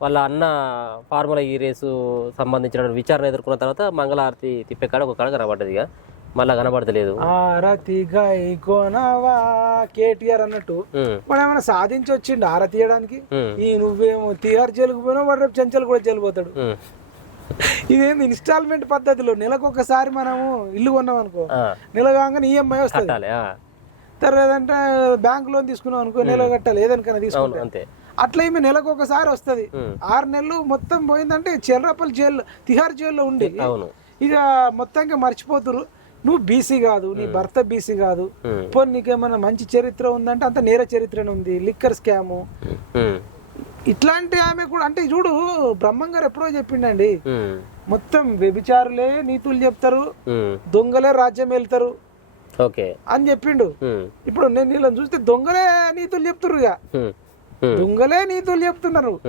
వాళ్ళ అన్న ఫార్ములా ఈ రేసు సంబంధించిన విచారణ ఎదుర్కొన్న తర్వాత మంగళారతి తిప్పే కాడ ఒక కాడ కనబడ్డది ఇక. మళ్ళా కనబడతలేదు. ఆరతి గై కొనవా కేటీఆర్ అన్నట్టు. వాడు ఏమైనా సాధించి వచ్చిండు ఆర తీయడానికి ఉమ్, ఈ నువ్వేమో తీహార్ జైలుకు పోయినావు వాడు రేపు చెంచల్ కూడా జైలు పోతాడు. ఉమ్. ఇదేంది ఇన్స్టాల్మెంట్ పద్ధతిలో? నెలకు ఒకసారి మనము ఇల్లు కొన్నాం అనుకో. నెల కాగానే ఈఎంఐ వస్తుంది. కట్టాలి ఆ, తర్వాత అంటే బ్యాంక్ లోన్ తీసుకున్నాం అనుకో నెల కట్టాలి ఏదనికైనా తీసుకుంటే. అంతే. అట్లా ఈమె నెలకు ఒకసారి వస్తుంది. ఆరు నెలలు మొత్తం పోయిందంటే చెర్రపల్లి జైలు తిహార్ జైల్లో ఉండి ఇక మొత్తంగా మర్చిపోతురు నువ్వు బీసీ కాదు నీ భర్త బీసీ కాదు. పోనీ నీకేమైనా మంచి చరిత్ర ఉందంటే అంత నేర చరిత్రనే ఉంది. Liquor scam. ఇట్లాంటి ఆమె కూడా అంటే చూడు బ్రహ్మం గారు ఎప్పుడో చెప్పిండండి. మొత్తం వ్యభిచారులే నీతులు చెప్తారు. దొంగలే రాజ్యం వెళ్తారు ఓకే. అని చెప్పిండు. ఇప్పుడు నేను వీళ్ళని చూస్తే దొంగలే నీతులు చెప్తున్నారు ఇక. దొంగలే నీతులు చెప్తున్నారు.